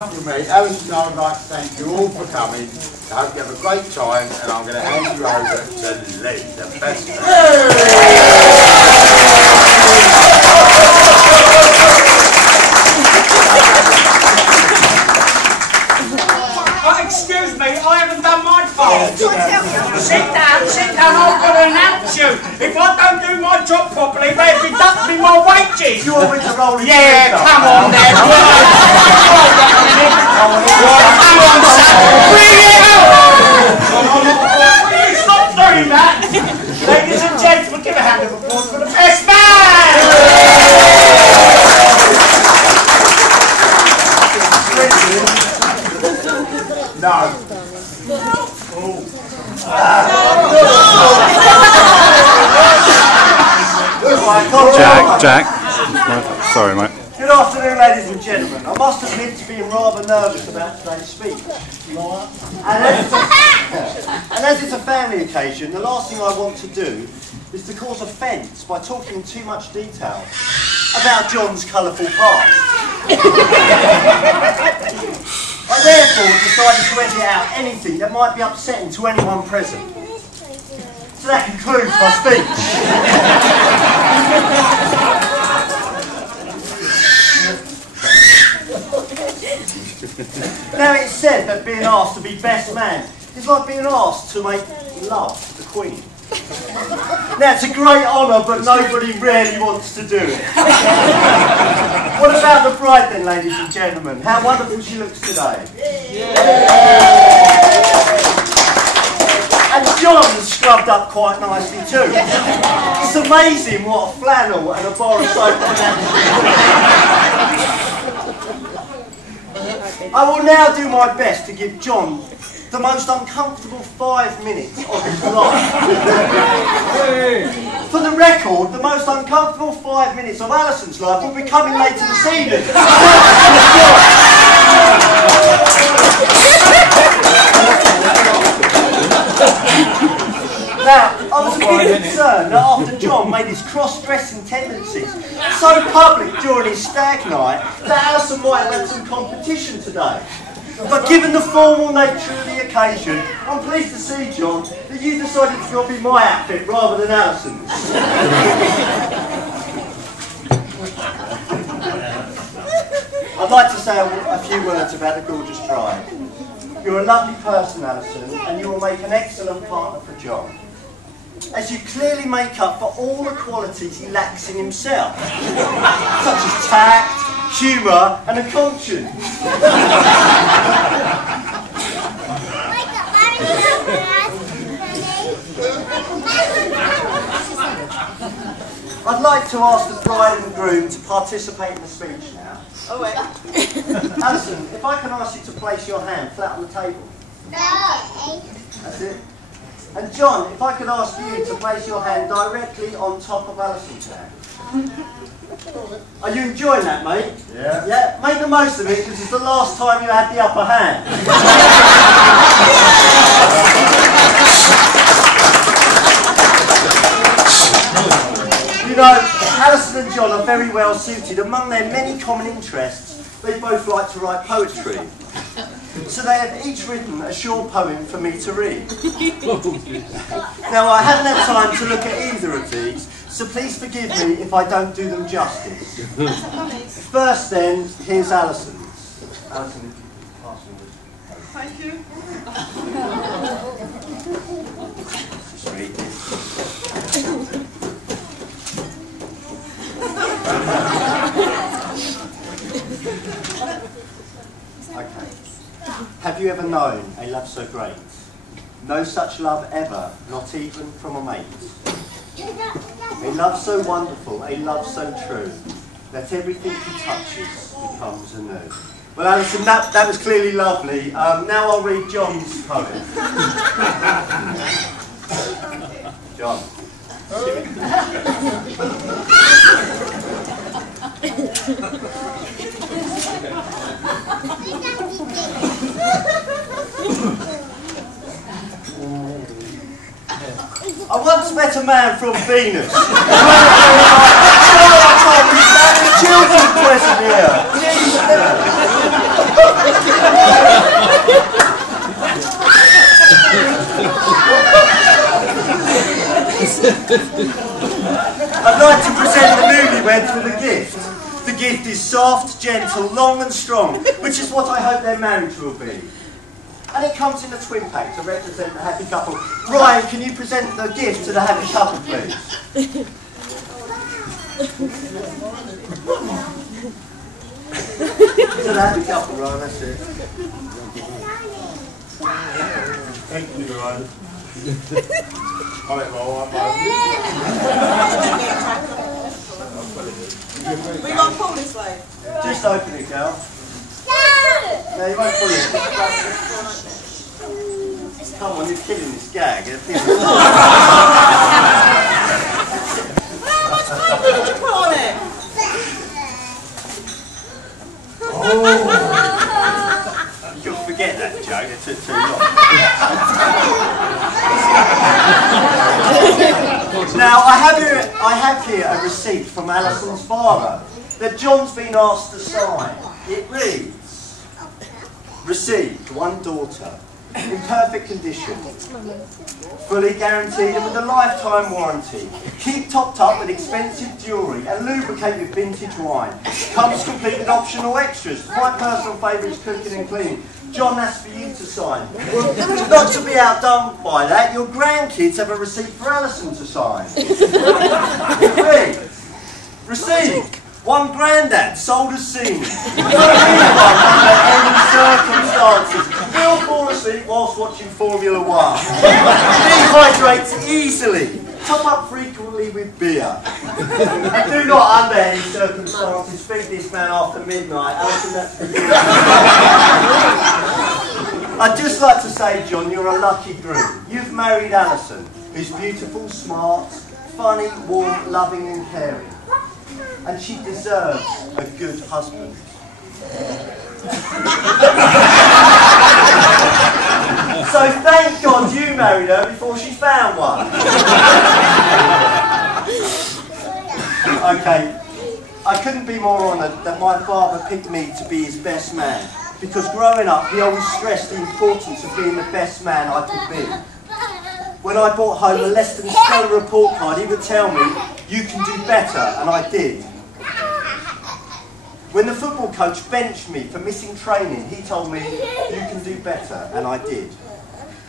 For me, Alison, I would like to thank you all for coming. I hope you have a great time, and I'm going to hand you over to Lee, the best man. Excuse me, I haven't done my part. Sit down, I'm going to announce you. If I don't do my job properly, they'll deduct me my wages. You want me to roll it? Yeah, come on then. Come on, son. Bring it out. Will you stop doing that? Ladies and gentlemen, give a hand of applause for the best man. No. Jack. Sorry, mate. Good afternoon, ladies and gentlemen. I must admit to being rather nervous about today's speech. And as it's a family occasion, the last thing I want to do is to cause offence by talking in too much detail about John's colourful past. I therefore decided to edit out anything that might be upsetting to anyone present. So that concludes my speech. Now it's said that being asked to be best man is like being asked to make love the Queen. Now it's a great honour, but nobody really wants to do it. What about the bride then, ladies and gentlemen? How wonderful she looks today. And John's scrubbed up quite nicely too. It's amazing what a flannel and a bar of soap can do. I will now do my best to give John the most uncomfortable 5 minutes of his life. For the record, the most uncomfortable 5 minutes of Alison's life will be coming later this evening. Now, I was a bit concerned that after John made his cross-dressing tendencies so public during his stag night, that Alison might have had some competition today. But given the formal nature of the occasion, I'm pleased to see, John, that you decided to copy my outfit rather than Alison's. I'd like to say a few words about the gorgeous bride. You're a lovely person, Alison, and you will make an excellent partner for John, as you clearly make up for all the qualities he lacks in himself, such as tact, humour and a conscience. I'd like to ask the bride and groom to participate in the speech now. Oh, wait. Alison, if I can ask you to place your hand flat on the table. No. That's it. And John, if I could ask you to place your hand directly on top of Alison's hand. Are you enjoying that, mate? Yeah. Yeah? Make the most of it, because it's the last time you had the upper hand. You know, Alison and John are very well suited. Among their many common interests, they both like to write poetry. So they have each written a short poem for me to read. Now, I haven't had time to look at either of these, so please forgive me if I don't do them justice. First then, here's Alison's. Alison, if you pass me this. Thank you. Just read this. Okay. Have you ever known a love so great? No such love ever, not even from a mate. A love so wonderful, a love so true, that everything he touches becomes anew. Well, Alison, that was clearly lovely. Now I'll read John's poem. John. I once met a man from Venus. Children's present here. I'd like to present the newlyweds with a gift. The gift is soft, gentle, long and strong, which is what I hope their marriage will be. And it comes in a twin pack to represent the happy couple. Ryan, can you present the gift to the happy couple, please? To the happy couple, Ryan, that's it. Thank you, Ryan. I'll let my wife We won't pull this way. Just open it, girl. No, you won't pull it. Come on, you're killing this gag. How much paper did you put on it? You'll forget that joke, it took too long. Now, I have here a receipt from Alison's father that John's been asked to sign. It reads, received, one daughter, in perfect condition, fully guaranteed and with a lifetime warranty. Keep topped up with expensive jewellery and lubricate with vintage wine. Comes complete with optional extras. My personal favourite is cooking and cleaning. John, that's for you to sign. Well, not to be outdone by that, your grandkids have a receipt for Alison to sign. Received. One grandad, sold as seen. Under any circumstances. Will fall asleep whilst watching Formula 1. Dehydrates easily. Top up frequently with beer. Do not, under any circumstances, feed this man after midnight. Alison, that's for you. I'd just like to say, John, you're a lucky groom. You've married Alison, who's beautiful, smart, funny, warm, loving and caring. And she deserves a good husband. So thank God you married her before she found one. Okay, I couldn't be more honoured that my father picked me to be his best man, because growing up he always stressed the importance of being the best man I could be. When I brought home a less than stellar report card, he would tell me, "You can do better," and I did. When the football coach benched me for missing training, he told me, "You can do better," and I did.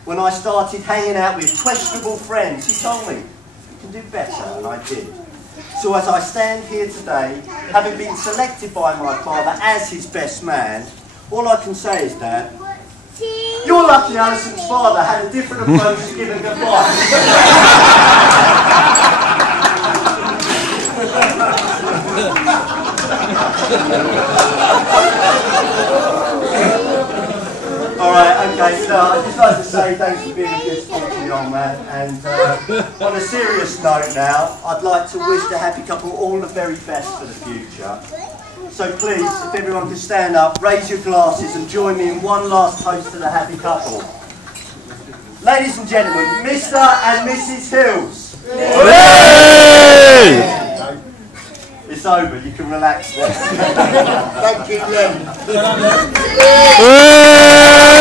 When I started hanging out with questionable friends, he told me, "You can do better," and I did. So as I stand here today, having been selected by my father as his best man, all I can say is that you're lucky Alison's father had a different approach to giving advice. Alright, okay, so I'd just like to say thanks for being a good sport to the young man, and on a serious note now, I'd like to wish the happy couple all the very best for the future. So please, if everyone can stand up, raise your glasses and join me in one last toast to the happy couple. Ladies and gentlemen, Mr. and Mrs. Hills. Hooray! It's over, you can relax now. Thank you, Len. Hooray!